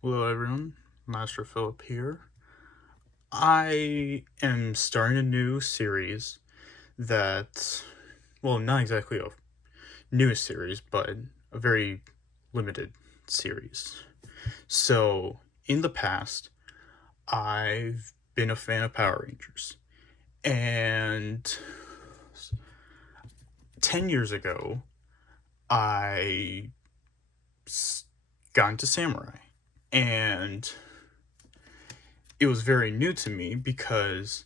Hello everyone, Master Philip here. I am starting a new series that, well, not exactly a new series, but a very limited series. So, in the past, I've been a fan of Power Rangers. And 10 years ago, I got into Samurai. And it was very new to me because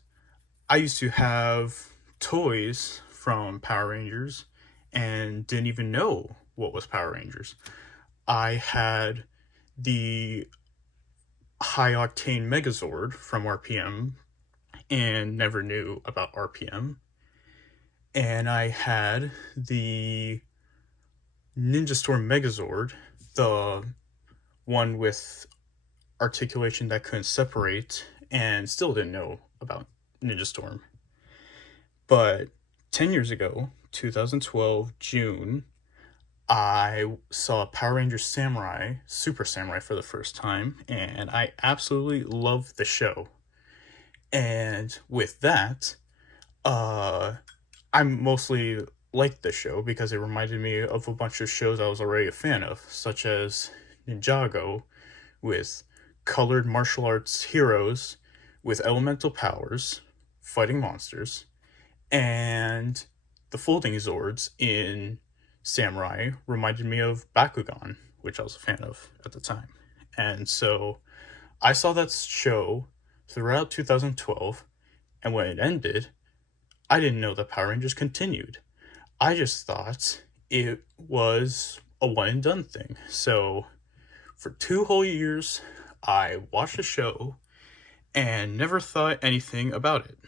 I used to have toys from Power Rangers and didn't even know what was Power Rangers. I had the high octane Megazord from RPM and never knew about RPM. And I had the Ninja Storm Megazord, the one with articulation that couldn't separate, and still didn't know about Ninja Storm. But 10 years ago, 2012, June, I saw Power Rangers Samurai, Super Samurai for the first time, and I absolutely loved the show. And with that, uh, I mostly liked the show because it reminded me of a bunch of shows I was already a fan of, such as Ninjago, with colored martial arts heroes with elemental powers fighting monsters, and the folding Zords in Samurai reminded me of Bakugan, which I was a fan of at the time. And so I saw that show throughout 2012, and when it ended, I didn't know that Power Rangers continued. I just thought it was a one and done thing. So for 2 whole years, I watched the show and never thought anything about it.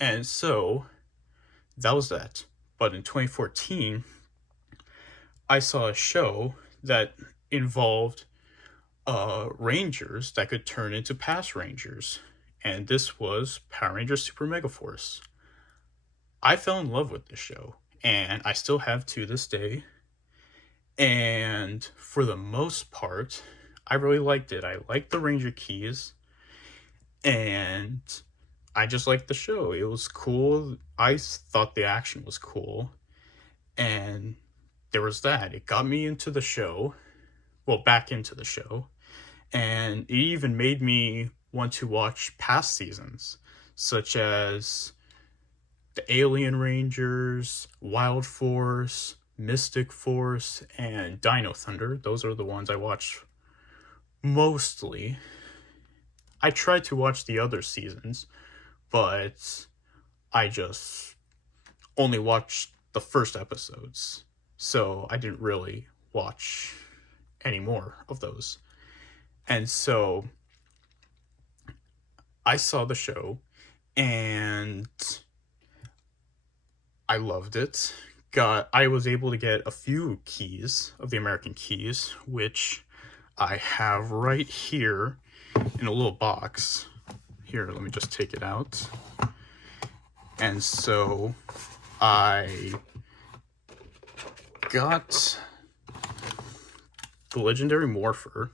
And so that was that. But in 2014, I saw a show that involved Rangers that could turn into past Rangers. And this was Power Rangers Super Megaforce. I fell in love with this show, and I still have to this day. And for the most part, I really liked it. I liked the Ranger keys, and I just liked the show. It was cool. I thought the action was cool, and there was that. It got me into the show, well, back into the show, and it even made me want to watch past seasons, such as the Alien Rangers, Wild Force, Mystic Force, and Dino Thunder. Those are the ones I watched mostly. I tried to watch the other seasons, but I just only watched the first episodes, so I didn't really watch any more of those. And so I saw the show and I loved it. I was able to get a few keys of the American keys, which I have right here in a little box. Here, let me just take it out. And so I got the Legendary Morpher.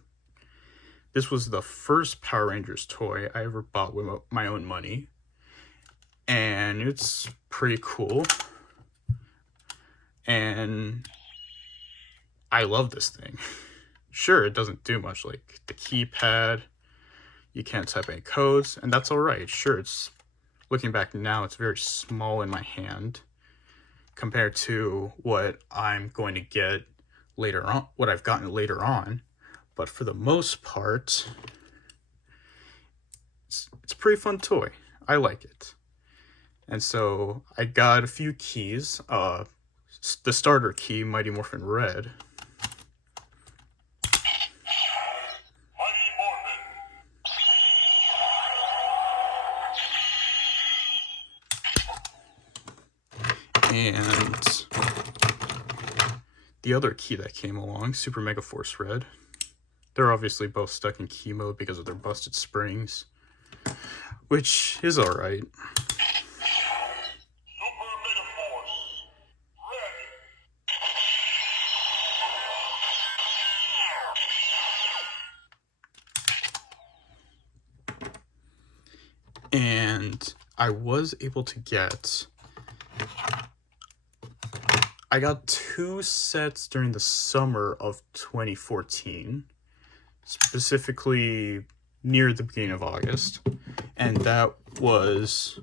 This was the first Power Rangers toy I ever bought with my own money. And it's pretty cool. And I love this thing. Sure, it doesn't do much, like the keypad. You can't type any codes, and that's alright. Sure, it's looking back now, it's very small in my hand compared to what I'm going to get later on, what I've gotten later on. But for the most part, it's a pretty fun toy. I like it. And so I got a few keys. The starter key, Mighty Morphin Red. And the other key that came along, Super Megaforce Red. They're obviously both stuck in key mode because of their busted springs, which is alright. And I was able to I got 2 sets during the summer of 2014, specifically near the beginning of August, and that was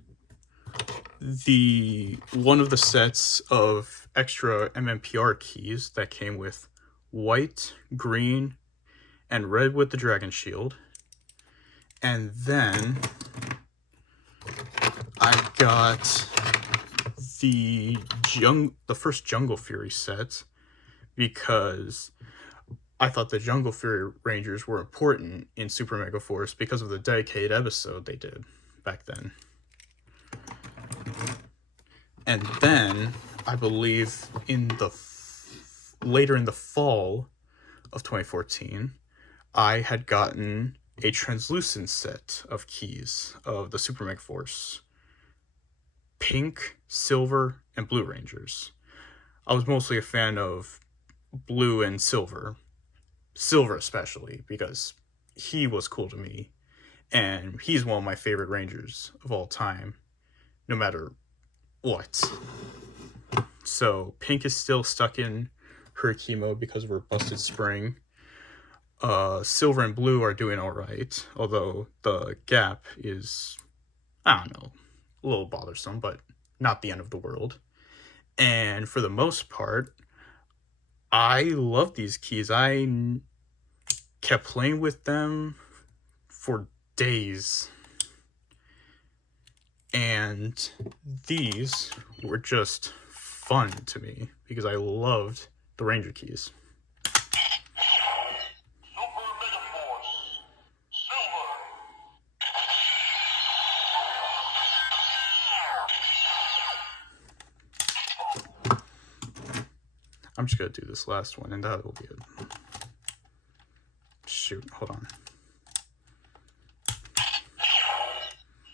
one of the sets of extra MMPR keys that came with white, green, and red with the dragon shield. And then I got the first Jungle Fury set because I thought the Jungle Fury Rangers were important in Super Megaforce because of the dedicated episode they did back then. And then, I believe, later in the fall of 2014, I had gotten a translucent set of keys of the Super Megaforce Pink, Silver, and Blue Rangers. I was mostly a fan of Blue and Silver. Silver especially, because he was cool to me. And he's one of my favorite Rangers of all time, no matter what. So, Pink is still stuck in Hurricane mode because of her busted spring. Silver and Blue are doing alright, although the gap is, I don't know, a little bothersome, but not the end of the world. And for the most part, I love these keys. I kept playing with them for days. And these were just fun to me because I loved the Ranger keys. Super Megaforce Silver. I'm just gonna do this last one and that will be it. Shoot, hold on.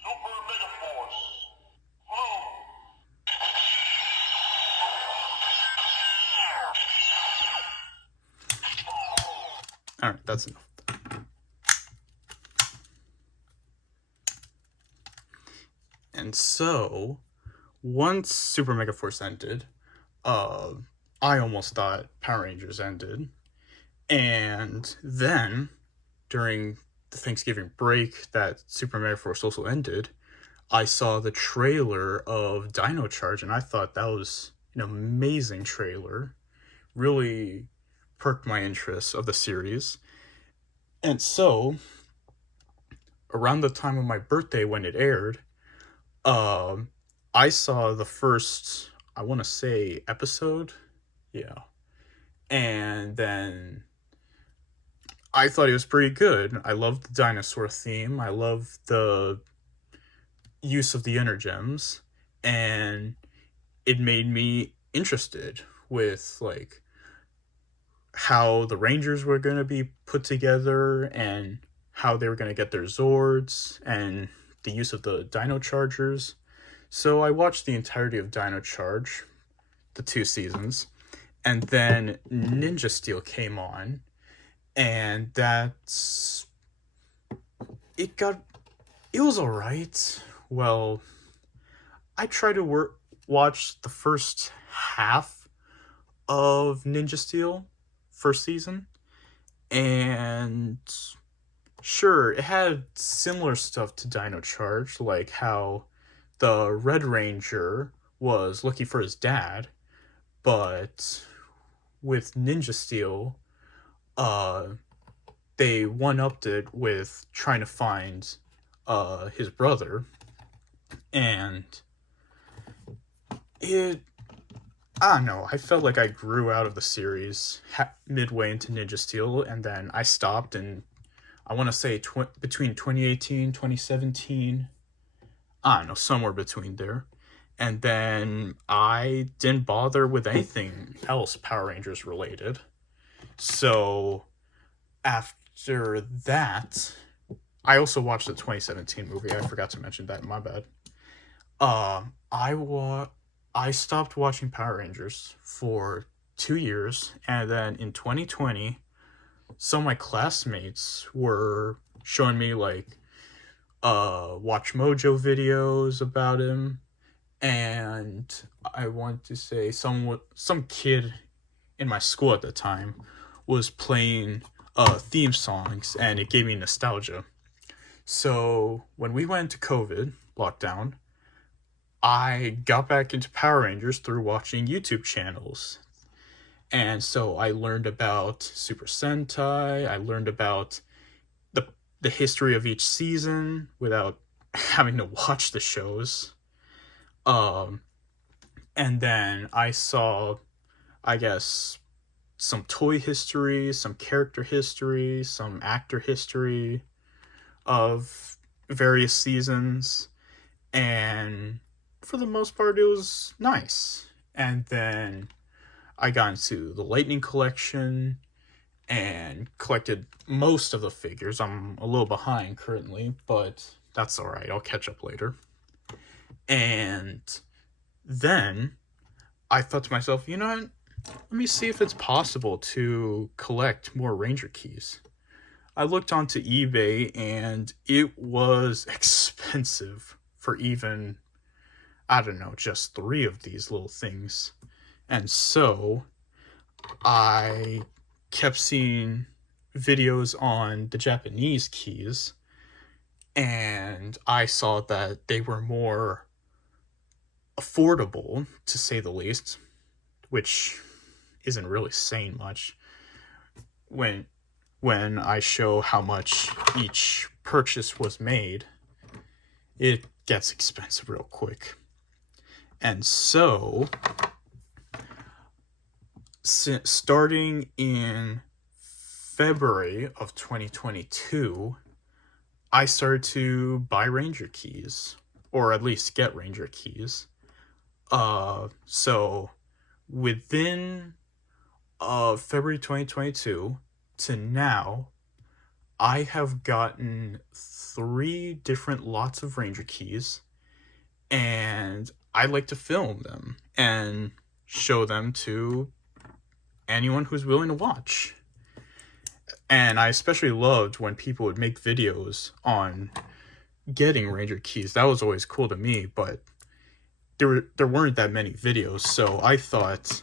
Super Megaforce Blue. Alright, that's enough. And so, once Super Megaforce ended, I almost thought Power Rangers ended. And then, during the Thanksgiving break that Super Megaforce also ended, I saw the trailer of Dino Charge, and I thought that was an amazing trailer. Really perked my interest of the series. And so, around the time of my birthday when it aired, I saw the first, I want to say, episode. Yeah. And then I thought it was pretty good. I loved the dinosaur theme. I loved the use of the Energems. And it made me interested with, like, how the Rangers were going to be put together and how they were going to get their Zords and the use of the Dino Chargers. So I watched the entirety of Dino Charge, the 2 seasons, and then Ninja Steel came on, and it was alright. Well, I tried to watch the first half of Ninja Steel, first season, and sure, it had similar stuff to Dino Charge, like how the Red Ranger was looking for his dad, but with Ninja Steel, they one-upped it with trying to find his brother, and I don't know, I felt like I grew out of the series midway into Ninja Steel, and then I stopped, and I want to say between 2018, 2017, I don't know, somewhere between there. And then I didn't bother with anything else Power Rangers related. So after that, I also watched the 2017 movie. I forgot to mention that, my bad. I stopped watching Power Rangers for 2 years, and then in 2020, some of my classmates were showing me, like, Watch Mojo videos about him, and I want to say some kid in my school at the time was playing theme songs, and it gave me nostalgia. So when we went into COVID lockdown, I got back into Power Rangers through watching YouTube channels. And so I learned about Super Sentai, I learned about the the history of each season without having to watch the shows. Um and then I saw, I guess, some toy history, some character history, some actor history of various seasons, and for the most part, it was nice. And then I got into the Lightning collection and collected most of the figures. I'm a little behind currently, but that's alright, I'll catch up later. And then I thought to myself, you know what? Let me see if it's possible to collect more Ranger keys. I looked onto eBay and it was expensive for even, I don't know, just 3 of these little things. And so I kept seeing videos on the Japanese keys, and I saw that they were more affordable, to say the least, which isn't really saying much when I show how much each purchase was made. It gets expensive real quick. And so starting in February of 2022, I started to buy Ranger keys, or at least get Ranger keys. So within February 2022 to now, I have gotten 3 different lots of Ranger keys, and I like to film them and show them to anyone who's willing to watch. And I especially loved when people would make videos on getting Ranger keys. That was always cool to me, but there weren't that many videos, so I thought,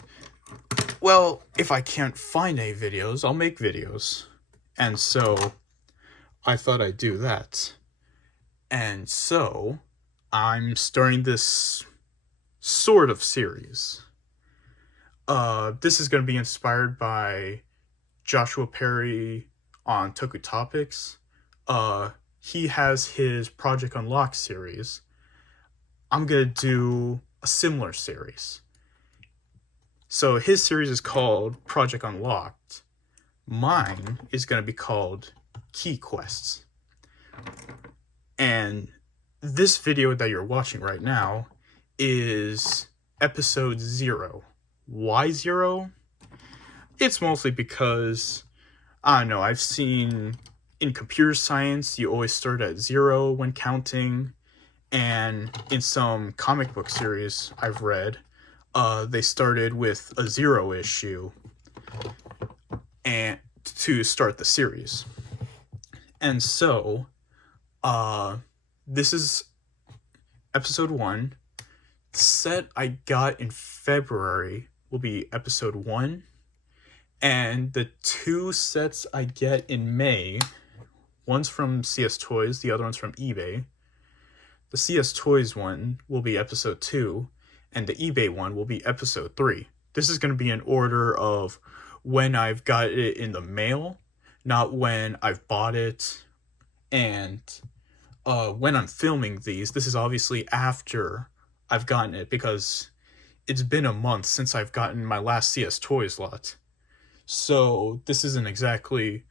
well, if I can't find any videos, I'll make videos. And so I thought I'd do that. And so I'm starting this sort of series. This is going to be inspired by Joshua Perry on Toku Topics. He has his Project Unlock series. I'm going to do a similar series. So his series is called Project Unlocked. Mine is going to be called Key Quests. And this video that you're watching right now is episode 0. Why 0? It's mostly because, I don't know, I've seen in computer science you always start at 0 when counting, and in some comic book series I've read, they started with a 0 issue and to start the series. And so this is episode 1. The set I got in February will be episode 1, and the 2 sets I get in May, one's from CS Toys, the other one's from eBay. The CS Toys one will be episode 2, and the eBay one will be episode 3. This is going to be in order of when I've got it in the mail, not when I've bought it. And when I'm filming these, this is obviously after I've gotten it, because it's been a month since I've gotten my last CS Toys lot. So this isn't exactly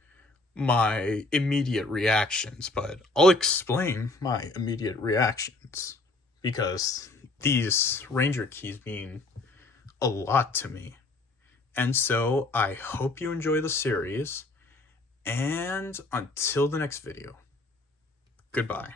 my immediate reactions, but I'll explain my immediate reactions, because these Ranger keys mean a lot to me. And so I hope you enjoy the series, and until the next video, goodbye.